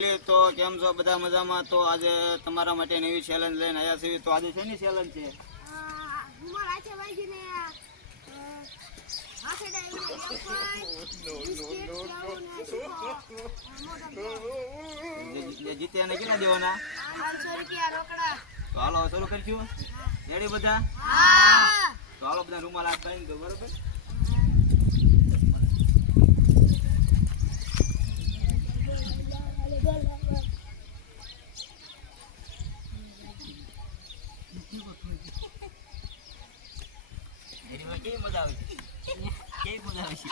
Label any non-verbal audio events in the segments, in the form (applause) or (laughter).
તો કેમ છો? બધા મજામાં? તો આજે તમારા માટે નવી ચેલેન્જ લઈને આવ્યા છીએ. તો આજે શેની ચેલેન્જ છે? જીતે એને કેટલા દેવાના? તો હાલો શરૂ કરશું. રેડી બધા? તો હાલો બધા રૂમાલ હાથ દો બરોબર એની કેવી મજા છે મજા આવે છે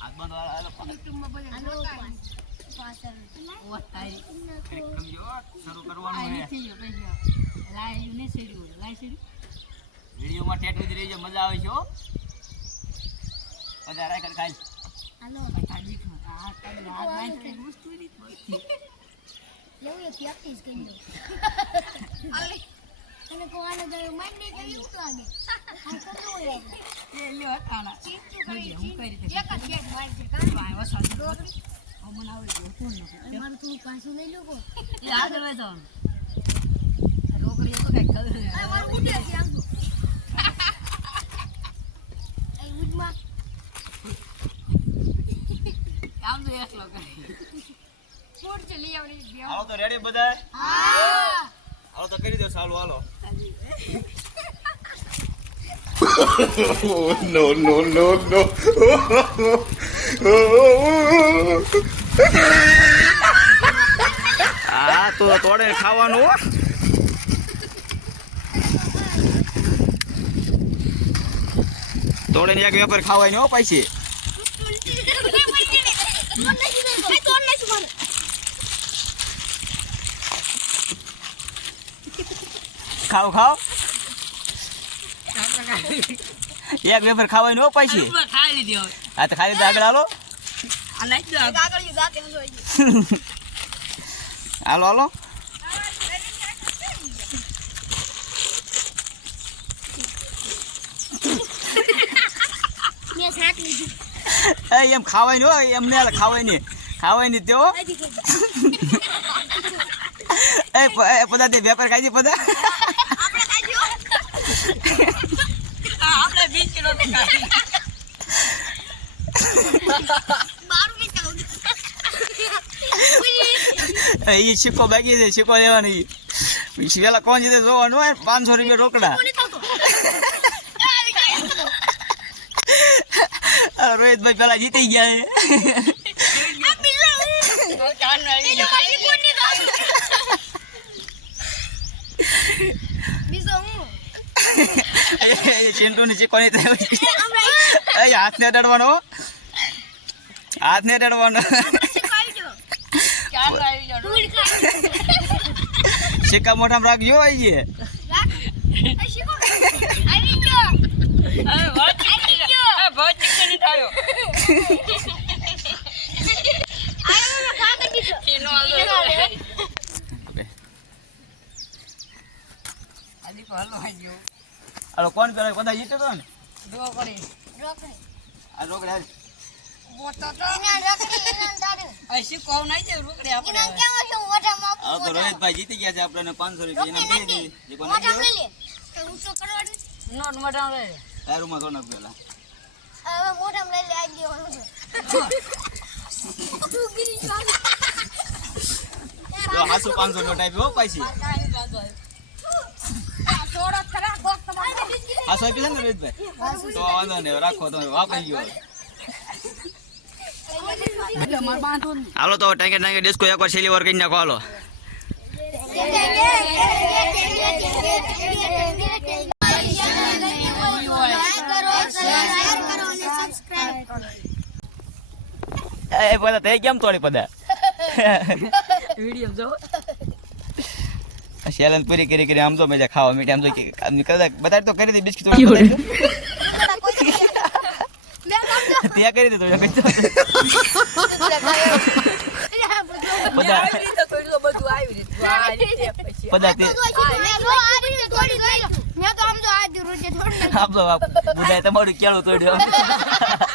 હાલો, હાલો, શરૂ કરવાનું વિડીયોમાં રહી છે. મજા આવે છે. હો બધા રાખ ખાઈ (laughs) (laughs) તો માર કરી. આ એક જ માર મારું તું પાછું લઈ લો કો આ મારું ઉડે છે આમ તો એ ઉડમાં ફોડ છે લઈ આવડી હાલો તો રેડી બધા હા હાલો તો કરી દો સાલું હાલો Oh, no, no, no, no. હા તો તોડે ખાવાનું હો તોડે એક વેપાર ખાવાની હો પૈસી ખાવ ખાવ એક વેફર ખાવાય નો પૈસી હા તો ખાલી તો આગળ હાલો. હાલો હાલો મેં શાક લીધું એ એમ ખાવાની હો એમ ને હાલે ખાવાની. ખાવાની તેઓ. એ પદા તે વેપાર ખાઈ દે બધા બારું નહીં ખાવું એ સિક્કો બાકી છે સિક્કો લેવાની. પછી પેલા કોણ જીતે જોવાનું હોય પાંચસો રૂપિયા રોકડા. (laughs) રોહિતભાઈ પેલા જીતી ગયા બીજો હું છે ચિંટુ ની (laughs) હાથને નહીં થયો એ હાથ ને અડાડવાનો. હો. હાથ ને અડાડવાનો સિક્કા મોઢામાં રાખજો આઈ (laughs) છે હાલો કોણ કરે? બધા જીતો તો ને. આ રોકડા હાલ. હા તો રોહિતભાઈ જીતી ગયા છે આપણને પાંચસો રૂપિયા ઇનામ દઈ દીધી. જે કોને દીધો? લઈ લે આવી પેલા તો પાંચસો નોટ આપી હો. પાછી આપી છે ને રોહિતભાઈ તો વાંધો નહીં રાખો તમે વાપરી ગયો. હાલો, તો ટાંગે ટાંગે ડિસ્કો એકવાર છેલ્લી વાર કરી નાખો, હાલો. એ બધા તે કેમ તોડી બધા. ચેલેન્જ પૂરી કરી કરી આમ તો મજા ખાવા મીઠી આમ તો કે- આમ કદાચ બધા તો કરી દે બિસ્કિટ થોડી (laughs) ત્યાં કરી દે તો બધા બધા તે મેં તો આમ તો આજ રોજે થોડું આપ તો બાપ તમારું કેળું તોડ્યું. (laughs)